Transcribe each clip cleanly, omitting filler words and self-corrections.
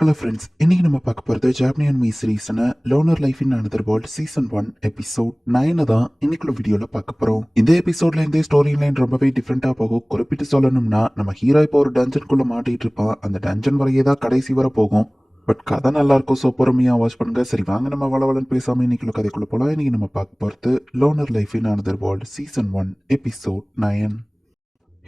Hello friends, இன்னைக்கு நம்ம பார்க்க போகிறது ஜாப்பனியன் மீ சீரீஸான loner life in another world season 1 episode 9 தான் இன்னைக்குள்ள வீடியோவில் பார்க்க போகிறோம். இந்த எபிசோட்ல இருந்தே ஸ்டோரி லைன் ரொம்பவே டிஃப்ரெண்ட்டாக போகும். குறிப்பிட்டு சொல்லணும்னா நம்ம ஹீரோ இப்போ ஒரு டஞ்சனுக்குள்ள மாட்டிட்டு இருப்பான். அந்த டஞ்சன் வரையே தான் கடைசி வர போகும். பட் கதை நல்லா இருக்கும். ஸோ பொறுமையாக வாட்ச் பண்ணுங்க. சரி வாங்க நம்ம வளவலன்னு பேசாமல் இன்னைக்குள்ள கதைக்குள்ள போகலாம். இன்னைக்கு நம்ம பார்க்க போகிறது loner life in another world season 1 episode 9.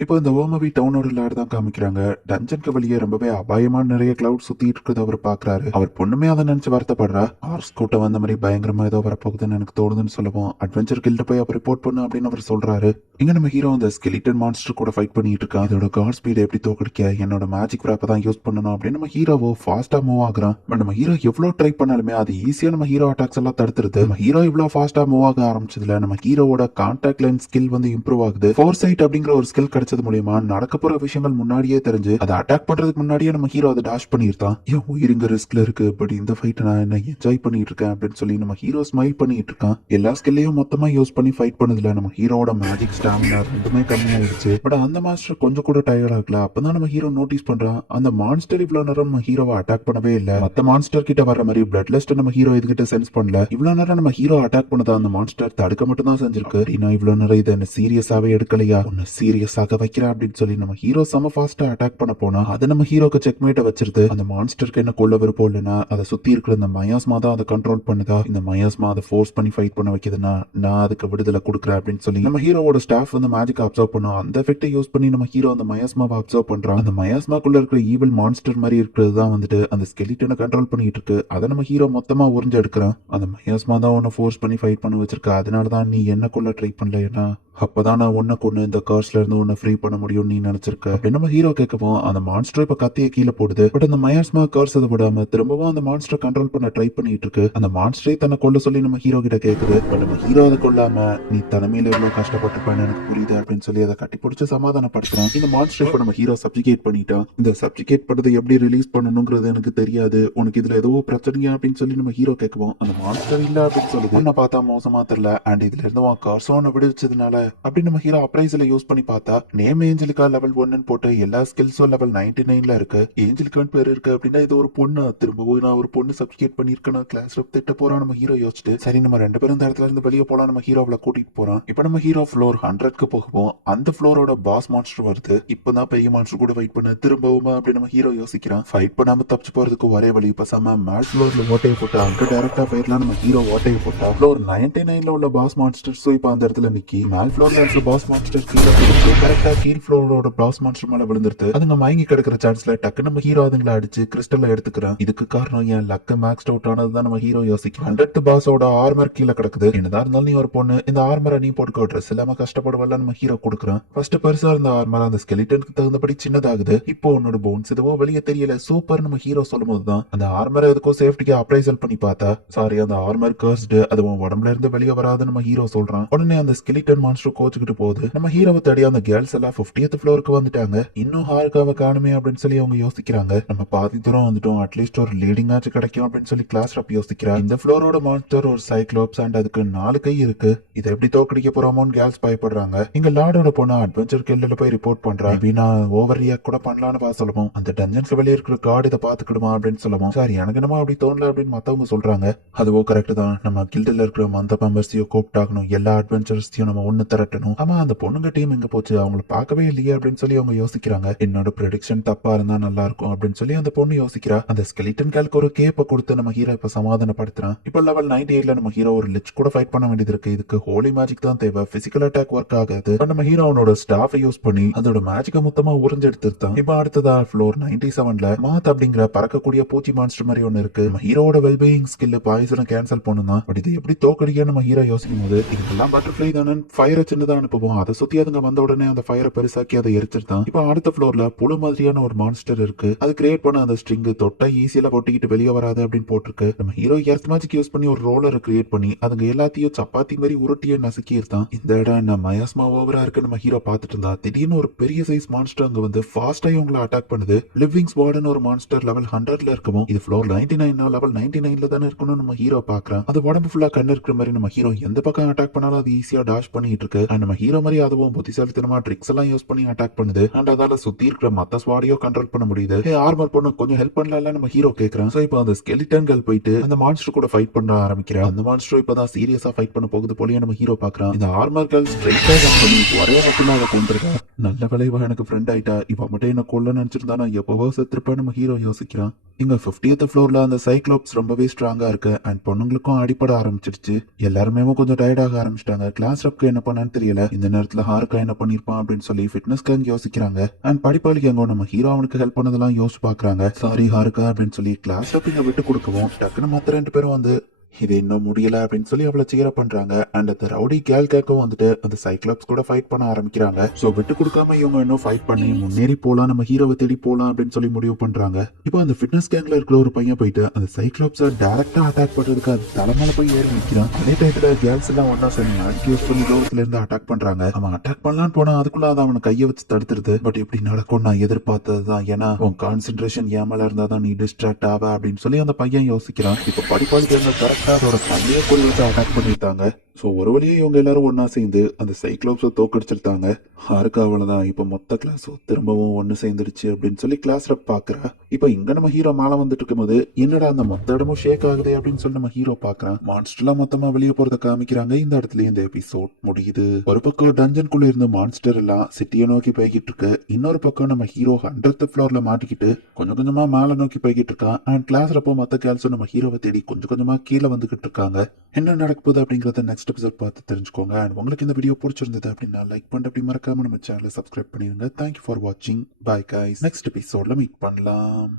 இப்போ இந்த ஓமவி டவுனோட லேட் தான் காமிக்கிறாங்க. டஞ்சனுக்கு வெளியே ரொம்பவே அபாயமான நிறைய கிளவுட் சுத்திட்டு இருக்கிறத அவர் பாக்குறாரு. அவர் பொண்ணுமே அதை நினைச்சு வருத்தப்படுறா. ஆர்ஸ் கூட்டம் வந்த மாதிரி பயங்கரமா ஏதோ வரப்போகுதுன்னு எனக்கு தோணுதுன்னு சொல்லுவோம். அட்வென்ச்சர் கில்ட போய் அவர் ரிப்போர்ட் பண்ணு அப்படின்னு அவர் சொல்றாரு. இங்க நம்ம ஹீரோ அந்த ஸ்கெலிட்டன் மான்ஸ்டர் கூட ஃபைட் பண்ணிட்டு இருக்கான். இதோட காட் ஸ்பீட் எப்படி தோக்கடிக்க என்னோட மேஜிக் ராப்பை தான் யூஸ் பண்ணணும் அப்படின்னு நம்ம ஹீரோவோ ஃபாஸ்டா மூவ் ஆகுறான். பட் நம்ம ஹீரோ எவ்வளவு ட்ரை பண்ணாலுமே அது ஈஸியா நம்ம ஹீரோ அட்டாக்ஸ் எல்லாம் தடுத்துருது. நம்ம ஹீரோ இவ்வளவு ஃபாஸ்டா மூவ் ஆக ஆரம்பிச்சதுல நம்ம ஹீரோவோட கான்டாக்ட் லென்ஸ் ஸ்கில் வந்து இம்ப்ரூவ் ஆகுது. ஃபோர்சைட் அப்படிங்கிற ஒரு ஸ்கில் கிடைச்சது மூலியமா நடக்க போற விஷயங்கள் முன்னாடியே தெரிஞ்சு அதை அட்டாக் பண்றதுக்கு முன்னாடியே நம்ம ஹீரோ அதை டாஷ் பண்ணிருந்தான். என் உயிருங்க ரிஸ்க்ல இருக்கு, பட் இந்த ஃபைட் நான் என்ன என்ஜாய் பண்ணிட்டு இருக்கேன் அப்படின்னு சொல்லி நம்ம ஹீரோ ஸ்மைல் பண்ணிட்டு இருக்கான். எல்லா ஸ்கில்லையும் மொத்தமா யூஸ் பண்ணி ஃபைட் பண்ணதுல நம்ம ஹீரோட மேஜிக் ஸ்டாமினா ரெண்டுமே கம்மியாயிடுச்சு. பட் அந்த மாஸ்டர் கொஞ்சம் கூட டயர்ட் ஆகல. அப்பதான் நம்ம ஹீரோ நோட்டீஸ் பண்றான் அந்த மான்ஸ்டர் இவ்வளவு நேரம் நம்ம ஹீரோவை அட்டாக் பண்ணவே இல்ல. மத்த மான்ஸ்டர் கிட்ட வர மாதிரி பிளட் லிஸ்ட் நம்ம ஹீரோ இதுகிட்ட சென்ஸ் பண்ணல. இவ்வளவு நேரம் நம்ம ஹீரோ அட்டாக் பண்ணதா அந்த மான்ஸ்டர் தடுக்க மட்டும் தான் செஞ்சிருக்கு. நான் இவ்வளவு நேரம் இதை என்ன சீரியஸாவே எடுக்கலையா, ஒன்னு சீரியஸாக வைக்கிறேன் அப்படின்னு சொல்லி நம்ம ஹீரோ செம ஃபாஸ்டா அட்டாக் பண்ண போனா அது நம்ம ஹீரோக்கு செக்மேட்ட வச்சிருது. அந்த மான்ஸ்டருக்கு என்ன கொல்ல விருப்பம் இல்லைன்னா அதை சுத்தி இருக்கிற இந்த மயாஸ்மா தான் அதை கண்ட்ரோல் பண்ணுதா. இந்த மயாஸ்மா அதை ஃபோர்ஸ் பண்ணி ஃபைட் பண்ண வைக்குதுன்னா நான் அதுக்கு விடுதலை கொடுக்குறேன் அப்படின்னு சொல்லி நம்ம ஹீரோவோட ஸ்டாஃப் வந்து மேஜிக் அப்சர்வ் பண்ணும். அந்த எஃபெக்டை யூஸ் பண்ணி நம்ம ஹீரோ அந்த மயாஸ்மாவை அப்சர்வ் பண்றான். அந்த மயாஸ்மாக்குள்ள இருக்கிற ஈவில் மான்ஸ்டர் மாதிரி இருக்கிறது தான் வந்துட்டு அந்த ஸ்கெலிட்டனை கண்ட்ரோல் பண்ணிட்டு இருக்கு. அதை நம்ம ஹீரோ மொத்தமா உறிஞ்சு எடுக்கிறான். அந்த மயாஸ்மா தான் உன்னை ஃபோர்ஸ் பண்ணி ஃபைட் பண்ண வச்சிருக்க. அதனாலதான் நீ என்ன கொள்ள ட்ரை பண்ணலன்னா அப்பதான் நான் உன்னை கொண்டு இந்த கர்ஸ்ல இருந்து உன்னை ஃப்ரீ பண்ண முடியும் நீ நினைச்சிருக்க அப்படின்னு நம்ம ஹீரோ கேட்கவும் அந்த மான்ஸ்டர் இப்ப கத்திய கீழே போடுது. பட் அந்த மயாஸ்மா கர்ஸ் அதை விடாம திரும்பவும் அந்த மான்ஸ்டர் கண்ட்ரோல் பண்ண ட்ரை பண்ணிட்டு இருக்கு. அந்த மான்ஸ்டரே தன்னை கொல்ல சொல்லி நம்ம ஹீரோ கிட்ட கேக்குது. பட் நம்ம ஹீரோ அதை கொல்லாம நீ தலைமையில எவ்வளவு கஷ்டப்பட்டுப்பான்னு எனக்கு புரியுது அப்படின்னு சொல்லி அதை கட்டி பிடிச்சு சமாதானப்படுத்துறான். இந்த மான்ஸ்டர் இப்ப நம்ம ஹீரோ சப்ஜிகேட் பண்ணிட்டான். இந்த சப்ஜிகேட் பண்ணதை எப்படி ரிலீஸ் பண்ணணுங்கிறது எனக்கு தெரியாது, உனக்கு இதுல ஏதோ பிரச்சனையா அப்படின்னு சொல்லி நம்ம ஹீரோ கேட்கவும் அந்த மான்ஸ்டர் இல்ல அப்படின்னு சொல்லுது. உன்னை பார்த்தா மோசமா தெரியல அண்ட் இதுல இருந்து உன் கர்ஸோனை விடுவிச்சதுனால அப்படி நம்ம ஹீரோ அப்ரைஸ்ல யூஸ் பண்ணி பார்த்தா நேம் ஏஞ்சலிக்கா லெவல் 1 போட்டு எல்லா ஸ்கில்ஸும் லெவல் 99ல இருக்கு. ஏஞ்சலிக்கான் பேர் இருக்கு அப்படின்னா இது ஒரு பொண்ணு. திரும்பவும் நான் ஒரு பொண்ணு சப்ஜெக்ட் பண்ணிருக்கேன். கிளாஸ் ரூப் திட்ட போறான் நம்ம ஹீரோ யோசிச்சுட்டு. சரி நம்ம ரெண்டு பேரும் இந்த இடத்துல இருந்து வெளியே போலாம் நம்ம ஹீரோவை கூட்டிட்டு போறான். இப்ப நம்ம ஹீரோ ஃப்ளோர் 100க்கு போகுவோம். அந்த ஃப்ளோரோட பாஸ் மான்ஸ்டர் வருது. இப்பதான் பெரிய மான்ஸ்டர் கூட ஃபைட் பண்ண திரும்பவும் அப்படி நம்ம ஹீரோ யோசிக்கிறான். ஃபைட் பண்ணாம தப்பிச்சு போறதுக்கு ஒரே வழி பசாம மேல் ஃப்ளோர்ல ஓட்டையை போட்டா அங்க டைரக்டா போயிடலாம். நம்ம ஹீரோ ஓட்டையை போட்டா ஃப்ளோர் 99ல உள்ள பாஸ் மான்ஸ்டர்ஸ் இப்ப அந்த இடத்துல நிக்கி மேல் ஃப்ளோர்ல இருக்க பாஸ் மான்ஸ்டர் கீழே கரெக்டா கீழ் ஃப்ளோரோட பாஸ் மான்ஸ்டர் மேல விழுந்துருது. அதுங்க மயங்கி கிடக்கிற சான்ஸ்ல டக்கு நம்ம ஹீரோ அதுங்களை அடிச்சு கிறிஸ்டல்ல எடுத்துக்கிறான். இதுக்கு காரணம் என் லக்க மேக்ஸ் அவுட் ஆனதுதான் நம்ம ஹீரோ யோசிக்கும். 100th பாஸோட ஆர்மர் கீழே கிடக்குது. என்னதான் இருந்தாலும் நீ ஒரு பொண்ணு, இந்த ஆர்மரை நீ போட்டுக்கோ, ட்ரெஸ் இல்லாம கஷ்டப்படுவல நம்ம ஹீரோ கொடுக்குறான். ஃபர்ஸ்ட் பெருசா இருந்த ஆர்மர் அந்த ஸ்கெலிட்டனுக்கு தகுந்தபடி சின்னதாகுது. இப்போ உன்னோட போன்ஸ் எதுவும் வெளியே தெரியல சூப்பர் நம்ம ஹீரோ சொல்லும் போதுதான் அந்த ஆர்மரை எதுக்கோ சேஃப்டிக்கு அப்ரைசல் பண்ணி பார்த்தா சாரி அந்த ஆர்மர் கர்ஸ்டு அது உடம்புல இருந்து வெளியே வராது நம்ம ஹீரோ சொல்றான். உடனே அந்த ஸ்கெலிட்டன் மான்ஸ்டர் கோச்சுக்கிட்டு போகுது. நம்ம ஹீரோவை தேடி அந்த கேர்ள்ஸ் எல்லாம் 50th ஃப்ளோருக்கு வந்துட்டாங்க. இன்னும் ஹார்காவை காணுமே அப்படின்னு சொல்லி அவங்க யோசிக்கிறாங்க. நம்ம பாதி தூரம் வந்துட்டோம், அட்லீஸ்ட் ஒரு லீடிங் ஆச்சு கிடைக்கும் அப்படின்னு சொல்லி கிளாஸ் ரப் யோசிக்கிறா. இந்த ஃப்ளோரோட மான்ஸ்டர் ஒரு சைக்ளோப்ஸ் அண்ட் அதுக்கு 4 கை இருக்கு. இதை எப்படி தோக்கடிக்க போறோமோன்னு கேர்ள்ஸ் பயப்படுறாங்க. இங்க லார்டோட பொண்ணு அட்வென்ச்சர் கில்ல போய் ரிப்போர்ட் பண்றான். நான் ஓவர் ரியாக்ட் கூட பண்ணலான்னு பா சொல்லுவோம். அந்த டஞ்சன்ஸ்க்கு வெளியே இருக்கிற கார்டு இதை பாத்துக்கிடுமா அப்படின்னு சொல்லுவோம். சார் எனக்கு என்னமோ அப்படி தோணல அப்படின்னு மத்தவங்க சொல்றாங்க. அதுவோ கரெக்ட் தான், நம்ம கில்டில் இருக்கிற மந்த மெம்பர்ஸையும் கூப்பிட்டாகணும், எல்லா அட்வென்ச்சர்ஸையும் நம்ம ஒண்ணு திரட்டணும். ஆமா அந்த பொண்ணுங்க டீம் எங்க போச்சு, அவங்களை பார்க்கவே இல்லையே அப்படின்னு சொல்லி அவங்க யோசிக்கிறாங்க. என்னோட ப்ரெடிக்ஷன் தப்பா இருந்தா நல்லா இருக்கும் அப்படின்னு சொல்லி அந்த பொண்ணு யோசிக்கிறா. அந்த ஸ்கெலிட்டன் கேல்க்கு ஒரு கேப்பை கொடுத்து நம்ம ஹீரோ இப்ப சமாதானப்படுத்துறான். இப்போ லெவல் 98ல நம்ம ஹீரோ ஒரு லிச் கூட ஃபைட் பண்ண வேண்டியது இருக்கு. இதுக்கு ஹோலி மேஜிக் தான் தேவை, பிசிக்கல் அட்டாக் ஒர்க் ஆகாது. நம்ம ஹீரோனோட ஸ்டாஃபை யூஸ் பண்ணி அதோட மேஜிக்கை மொத்தமா உறிஞ்சு எடுத்துட்டான். இப்ப அடுத்ததா ஃப்ளோர் 97ல மாத் அப்படிங்கிற பறக்கக்கூடிய பூச்சி மான்ஸ்டர் மாதிரி ஒன்னு இருக்கு. நம்ம ஹீரோட வெல்பீயிங் ஸ்கில் பாய்சனை கேன்சல் பண்ணுதான். பட் இது எப்படி தோக்கடிக்க நம்ம ஹீரோ யோசிக்கும் போது இதுக்கெல்லாம் பட்டர்ஃபிளை தானே ஃபயரை சின்னதா அனுப்புவோம், அதை சுத்தி அதுங்க வந்த உடனே அந்த ஃபயரை பெருசாக்கி அதை எரிச்சிருந்தான். இப்ப அடுத்த ஃப்ளோர்ல புழு மாதிரியான ஒரு மான்ஸ்டர் இருக்கு. அது கிரியேட் பண்ண அந்த ஸ்ட்ரிங் தொட்டா ஈஸியா ஒட்டிக்கிட்டு வெளியே வராது அப்படின்னு போட்டிருக்கு. நம்ம ஹீரோ எர்த் மேஜிக் யூஸ் பண்ணி ஒரு ரோலரை கிரியேட் பண்ணி அதுங்க எல்லாத்தையும் சப்பாத்தி மாதிரி உருட்டியே நசுக்கி இருந்தான். இந்த இடம் என்ன மயாஸ்மா ஓவரா இருக்கு நம்ம ஹீரோ பார்த்துட்டு இருந்தா திடீர்னு ஒரு பெரிய சைஸ் மான்ஸ்டர் அங்க வந்து ஃபாஸ்டா இவங்களை அட்டாக் பண்ணுது. லிவிங்ஸ் வார்டன் ஒரு மான்ஸ்டர் லெவல் 100ல இருக்கவும் இது ஃப்ளோர் 99 லெவல் 99ல தானே இருக்கணும்னு நம்ம ஹீரோ பாக்குறான். அது உடம்பு ஃபுல்லா கண்ணு இருக்கிற மாதிரி நம்ம ஹீரோ எந்த பக்கம் அட்டாக் பண்ணாலும் அது ஈஸியா டாஷ் பண்ணிட்டு இருக்கு. அண்ட் நம்ம ஹீரோ மாதிரி அதுவும் புத்திசாலித்தனமா ட்ரிக்ஸ் எல்லாம் யூஸ் பண்ணி அட்டாக் பண்ணுது. அண்ட் அதால சுத்தி இருக்கிற மத்த ஸ்வாடையோ கண்ட்ரோல் பண்ண முடியுது. ஆர்மர் பொண்ணு கொஞ்சம் ஹெல்ப் பண்ணல நம்ம ஹீரோ கேக்குறான். சோ இப்போ அந்த ஸ்கெலிட்டன் கேர்ள் போயிட்டு அந்த மான்ஸ்டர் கூட ஃபைட் பண்ண ஆரம்பிக்கிறா. அந்த மான்ஸ்டர் இப்பதான் சீரியஸா ஃபைட் பண்ண போகுது போலயே நம்ம ஹீரோ பாக்குறான். இந்த ஆர்மர் கேர்ள் ஸ்ட்ரைட்டா ஜம்ப் பண்ணி ஒரே வசமா அதை கொண்டிருக்கா. நல்ல வேலைவா எனக்கு ஃப்ரெண்ட் ஆயிட்டா. இவ மட்டும் என்ன கொல்ல நினைச்சிருந்தா நான் எப்பவோ செத்துருப்பேன் நம்ம ஹீரோ யோசிக்கிறான். இங்க 50th ஃப்ளோர்ல அந்த சைக்ளோப்ஸ் ரொம்பவே ஸ்ட்ராங்கா இருக்கு. அண்ட் பொண்ணுங்களுக்கும் அடிப்பட ஆரம்பிச்சிருச்சு. எல்லாருமே கொஞ்சம் டயர்ட் ஆக ஆரம்பிச்சிட்டாங்க. கிளாஸ் ரப்க்கு என்ன பண்ணான்னு தெரியல. இந்த நேரத்துல ஹாருக்கா என்ன பண்ணிருப்பான் அப்படின்னு சொல்லி ஃபிட்னஸ் கேங் யோசிக்கிறாங்க. அண்ட் படிப்பாளி கேங்க நம்ம ஹீரோ அவனுக்கு ஹெல்ப் பண்ணதெல்லாம் யோசிச்சு பாக்குறாங்க. சாரி ஹாருக்கா அப்படின்னு சொல்லி கிளாஸ் ரப் இங்க விட்டு கொடுக்கவும் டக்குன்னு மத்த 2 பேரும் வந்து இது இன்னும் முடியல அப்படின்னு சொல்லி அவளை சீர பண்றாங்க. அண்ட் அந்த ரவுடி கேல் கேக்கும் வந்துட்டு அந்த சைக்ளோப்ஸ் கூட ஃபைட் பண்ண ஆரம்பிக்கிறாங்க. சோ விட்டு கொடுக்காம இவங்க இன்னும் ஃபைட் பண்ணி முன்னேறி போலாம், நம்ம ஹீரோவை தேடி போலாம் அப்படின்னு சொல்லி முடிவு பண்றாங்க. இப்போ அந்த ஃபிட்னஸ் கேங்ல இருக்கிற ஒரு பையன் போயிட்டு அந்த சைக்ளோப்ஸை டைரக்டா அட்டாக் பண்றதுக்கு அது தலைமையில போய் ஏறி நிற்கிறான். அதே டயத்துல கேர்ள்ஸ் எல்லாம் ஒன்னா சேர்ந்து மேஜிக் யூஸ் பண்ணி தூரத்துல இருந்து அட்டாக் பண்றாங்க. அவன் அட்டாக் பண்ணலான்னு போனா அதுக்குள்ள அதை அவனை கையை வச்சு தடுத்துருது. பட் இப்படி நடக்கும் நான் எதிர்பார்த்ததுதான். ஏன்னா உன் கான்சென்ட்ரேஷன் ஏமால இருந்தாதான் நீ டிஸ்ட்ராக்ட் ஆவ அப்படின்னு சொல்லி அந்த பையன் யோசிக்கிறான். இப்போ படிப்பாளி கேங்க கரெக்டா அதோட கையை கொண்டு வச்சு அட்டாக் பண்ணிட்டாங்க. சோ ஒரு வழியா இவங்க எல்லாரும் ஒன்னா சேர்ந்து அந்த சைக்ளோப்ஸை தோக்கடிச்சிருந்தாங்க. ஹாருக்கு அவ்வளவுதான். இப்ப மொத்த கிளாஸும் திரும்பவும் ஒன்னு சேர்ந்துருச்சு அப்படின்னு சொல்லி கிளாஸ் ரப் பாக்குறா. இப்ப இங்க நம்ம ஹீரோ மேல வந்துட்டு இருக்கும்போது என்னடா அந்த மொத்த இடமும் ஷேக் ஆகுது அப்படின்னு சொல்லி நம்ம ஹீரோ பாக்குறான். மான்ஸ்டர்லாம் மொத்தமா வெளியே போறத காமிக்கிறாங்க. இந்த இடத்துல இந்த எபிசோட் முடியுது. ஒரு பக்கம் டஞ்சனுக்குள்ள இருந்த மான்ஸ்டர் எல்லாம் சிட்டியை நோக்கி போய்கிட்டு இருக்கு. இன்னொரு பக்கம் நம்ம ஹீரோ 100th ஃப்ளோர்ல மாட்டிக்கிட்டு கொஞ்சம் கொஞ்சமா மேல நோக்கி போய்கிட்டு இருக்கான். அண்ட் கிளாஸ் ரப்போ மத்த கேர்ள்ஸும் நம்ம ஹீரோவை தேடி கொஞ்சம் கொஞ்சமா கீழே வந்துகிட்டு இருக்காங்க. என்ன நடக்க போகுது அப்படிங்கறத நெக்ஸ்ட் எபிசோட் பார்த்து தெரிஞ்சுக்கோங்க. அண்ட் உங்களுக்கு இந்த வீடியோ பிடிச்சிருந்தது அப்படின்னா லைக் பண்ணிட்டு அப்படி மறக்காம நம்ம சேனலை சப்ஸ்கிரைப் பண்ணிருங்க. தேங்க்யூ ஃபார் வாட்சிங். Bye guys. நெக்ஸ்ட் எபிசோட்ல மீட் பண்ணலாம்.